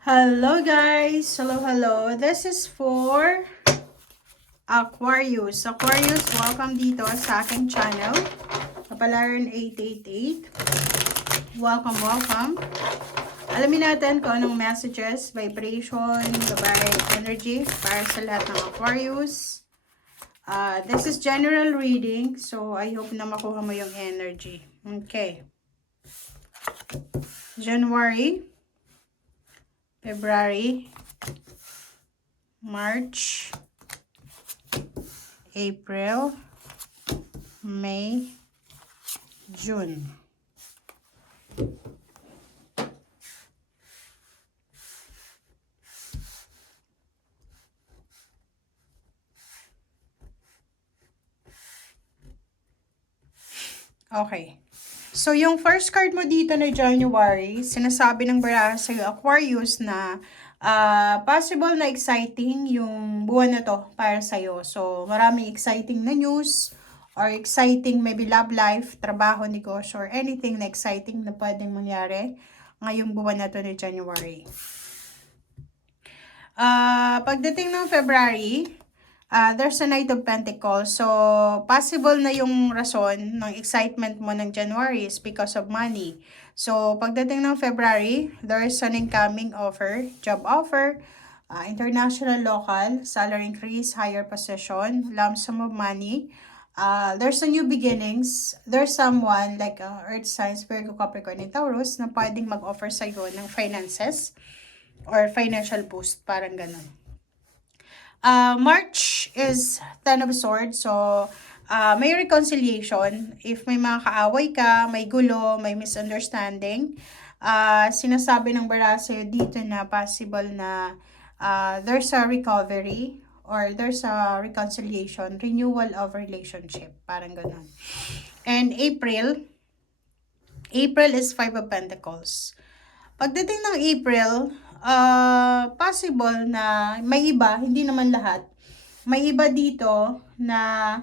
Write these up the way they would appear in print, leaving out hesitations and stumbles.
Hello guys! Hello. This is for Aquarius. Aquarius, welcome dito sa aking channel. Kapalaran 888. Welcome. Alamin natin kung anong messages, vibration, vibe, energy para sa lahat ng Aquarius. This is general reading, so I hope na makuha mo yung energy. Okay. January, February, March, April, May, June. Okay. So, yung first card mo dito na January, sinasabi ng baraha sa Aquarius na possible na exciting yung buwan na to para sa'yo. So, maraming exciting na news or exciting maybe love life, trabaho, negosyo, or anything na exciting na pwedeng mangyari ngayong buwan na to ni January. Pagdating ng February, there's a Knight of Pentacles. So, possible na yung rason ng excitement mo ng January is because of money. So, pagdating ng February, there's an incoming offer, job offer, international, local, salary increase, higher position, lump sum of money. There's a new beginnings. There's someone like Earth signs, Virgo, Capricorn, and Taurus na pwedeng mag-offer sa'yo ng finances or financial boost, parang ganun. March is 10 of Swords. So, may reconciliation. If may mga kaaway ka, may gulo, may misunderstanding, sinasabi ng barase dito na possible na there's a recovery or there's a reconciliation, renewal of relationship. Parang ganun. And April is 5 of Pentacles. Pagdating ng April, possible na may iba, hindi naman lahat. May iba dito na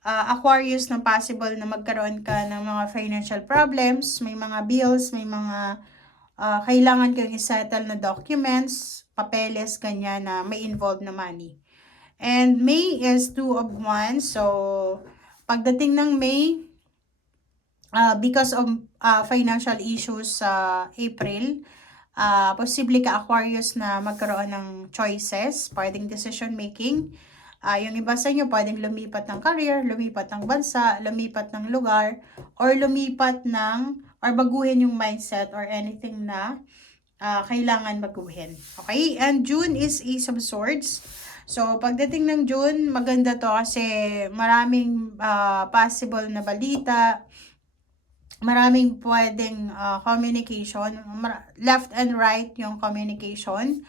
Aquarius na possible na magkaroon ka ng mga financial problems, may mga bills, may mga kailangan kayong isettle na documents, papeles, ganyan na may involved na money. And May is 2 of Wands. So, pagdating ng May, because of financial issues sa April, posible ka Aquarius na magkaroon ng choices, pwedeng decision making. Yung iba sa inyo pwedeng lumipat ng career, lumipat ng bansa, lumipat ng lugar, or lumipat ng, or baguhin yung mindset or anything na kailangan baguhin. Okay? And June is Ace of Swords. So, pagdating ng June, maganda to kasi maraming possible na balita, maraming pwedeng communication, left and right yung communication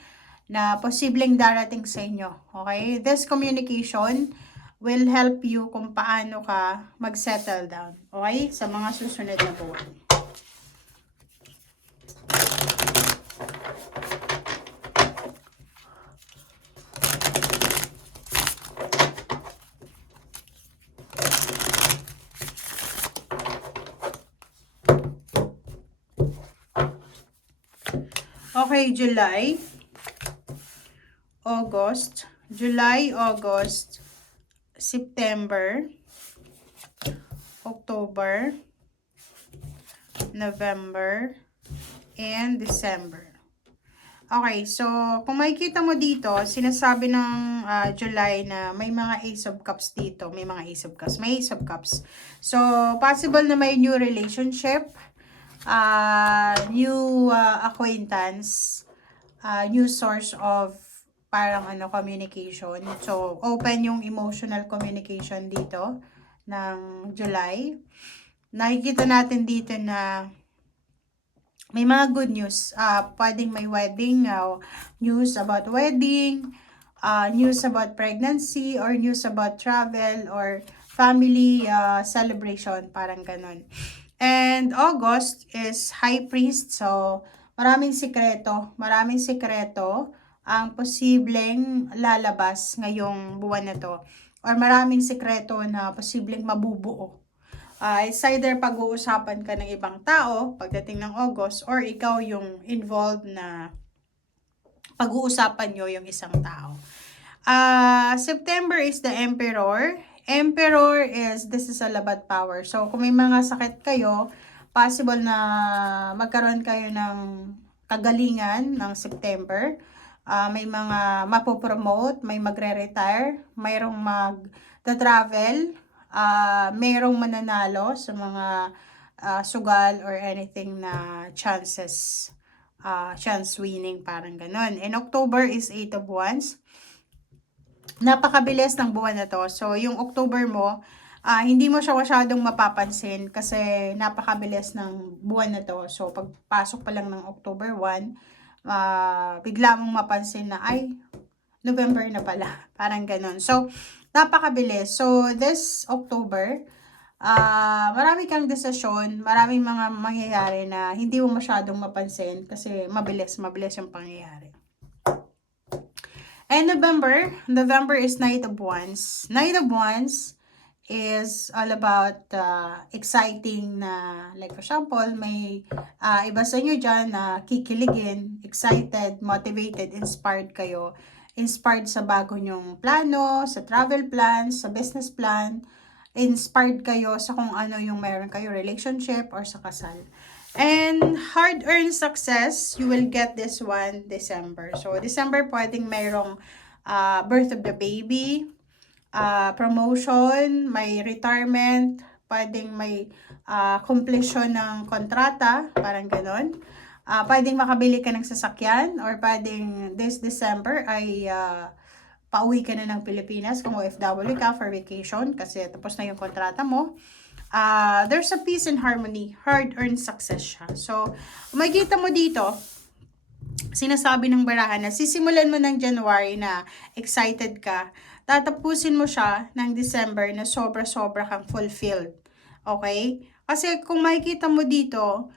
na posibleng darating sa inyo. Okay? This communication will help you kung paano ka mag-settle down. Okay? Sa mga susunod na buwan. Okay, July, August, September, October, November, and December. Okay, so kung makikita mo dito, sinasabi ng July na may mga Ace of Cups dito. May mga Ace of Cups. May Ace of Cups. So, possible na may new relationship, new acquaintance, new source of parang communication. So, open yung emotional communication dito ng July. Nakikita natin dito na may mga good news. Pwedeng may wedding, news about wedding, news about pregnancy, or news about travel, or family celebration, parang ganun. And August is High Priest. So, maraming sikreto ang posibleng lalabas ngayong buwan na to. Or maraming sikreto na posibleng mabubuo. It's either pag-uusapan ka ng ibang tao pagdating ng August or ikaw yung involved na pag-uusapan nyo yung isang tao. September is the Emperor. Emperor is, this is a labat power. So, kung may mga sakit kayo, possible na magkaroon kayo ng kagalingan ng September. May mga mapopromote, may magre-retire, mayroong mag-travel, mayroong mananalo sa mga sugal or anything na chances, chance winning, parang ganon. And October is 8 of Wands. Napakabilis ng buwan na to. So, yung October mo, hindi mo siya masyadong mapapansin kasi napakabilis ng buwan na to. So, pagpasok pa lang ng October 1, bigla mong mapansin na, ay, November na pala. Parang ganun. So, napakabilis. So, this October, marami kang desisyon, maraming mga mangyayari na hindi mo masyadong mapansin kasi mabilis yung pangyayari. And November is Knight of Wands. Knight of Wands is all about exciting na, like for example, may iba sa inyo dyan na kikiligin, excited, motivated, inspired kayo. Inspired sa bago nyong plano, sa travel plans, sa business plan. Inspired kayo sa kung ano yung meron kayo, relationship or sa kasal. And hard-earned success, you will get this one December. So, December pwedeng mayroong birth of the baby, promotion, may retirement, pwedeng may completion ng kontrata, parang ganon. Pwedeng makabili ka ng sasakyan or pwedeng this December ay pauwi ka na ng Pilipinas kung OFW ka for vacation kasi tapos na yung kontrata mo. There's a peace and harmony, hard-earned success siya. So, makikita mo dito, sinasabi ng barahan na sisimulan mo ng January na excited ka, tatapusin mo siya ng December na sobra-sobra kang fulfilled. Okay? Kasi kung makikita mo dito,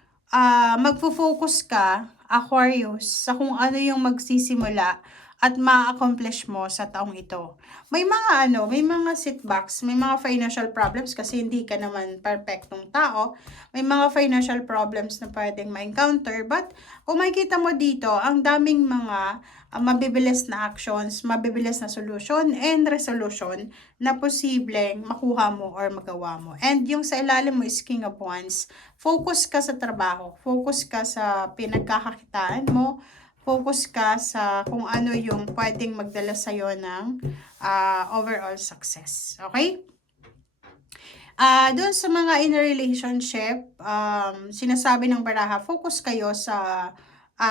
magfo-focus ka, Aquarius, sa kung ano yung magsisimula at ma-accomplish mo sa taong ito. May mga setbacks, may mga financial problems kasi hindi ka naman perfectong tao. May mga financial problems na pwedeng ma-encounter. But kung makikita mo dito, ang daming mga mabibilis na actions, mabibilis na solution and resolution na posibleng makuha mo or magawa mo. And yung sa ilalim mo is King of Wands. Focus ka sa trabaho. Focus ka sa pinagkakakitaan mo. Focus ka sa kung ano yung pwedeng magdala sa'yo ng overall success. Okay? Doon sa mga in a relationship, sinasabi ng baraha, focus kayo sa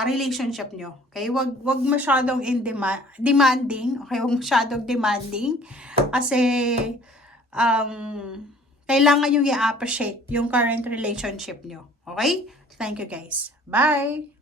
relationship nyo. Okay? Wag masyadong demanding. Okay? Wag masyadong demanding. Kasi, kailangan nyo i-appreciate yung current relationship nyo. Okay? Thank you guys. Bye!